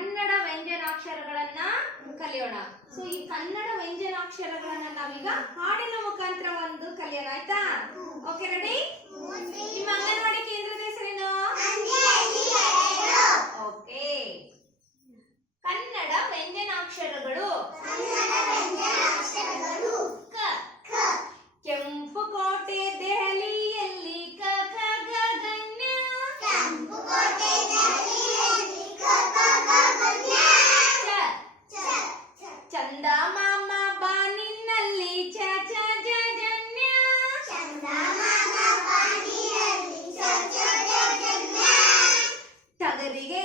ಕನ್ನಡ ವ್ಯಂಜನಾಕ್ಷರಗಳನ್ನ ಕಲಿಯೋಣ ಸೊ ಈ ಕನ್ನಡ ವ್ಯಂಜನಾಕ್ಷರಗಳನ್ನ ನಾವೀಗ ಹಾಡಿನ ಮುಖಾಂತರ ಒಂದು ಕಲಿಯೋಣ ಆಯ್ತಾ ಓಕೆ ರೆಡಿ ನಿಮ್ಮ ಅಂಗನವಾಡಿ ಕೇಂದ್ರದ ಹೆಸರೇನು ಓಕೆ ಕನ್ನಡ ವ್ಯಂಜನಾಕ್ಷರಗಳು ಮೊದಲಿಗೆ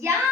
Я